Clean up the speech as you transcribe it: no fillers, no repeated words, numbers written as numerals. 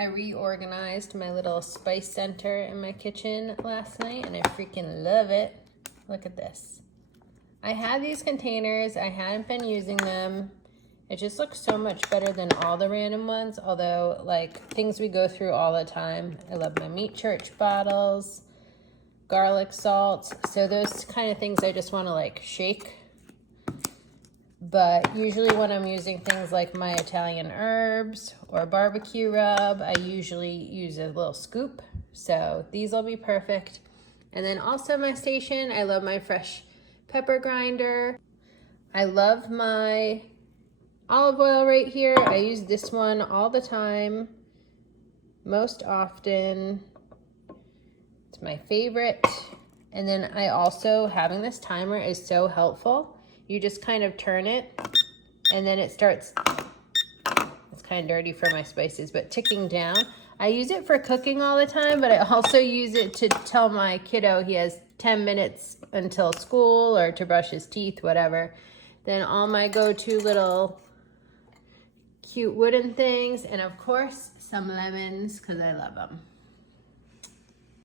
I reorganized my little spice center in my kitchen last night and I freaking love it. Look at this. I had these containers, I hadn't been using them. It just looks so much better than all the random ones, although like things we go through all the time. I love my meat church bottles, garlic salt. So those kind of things I just want to like shake. But usually when I'm using things like my Italian herbs or barbecue rub, I usually use a little scoop. So these will be perfect. And then also my station, I love my fresh pepper grinder. I love my olive oil right here. I use this one all the time, most often. It's my favorite. And then I also, having this timer is so helpful. You just kind of turn it and then it starts, it's kind of dirty for my spices, but ticking down. I use it for cooking all the time, but I also use it to tell my kiddo he has 10 minutes until school or to brush his teeth, whatever. Then all my go-to little cute wooden things, and of course, some lemons because I love them.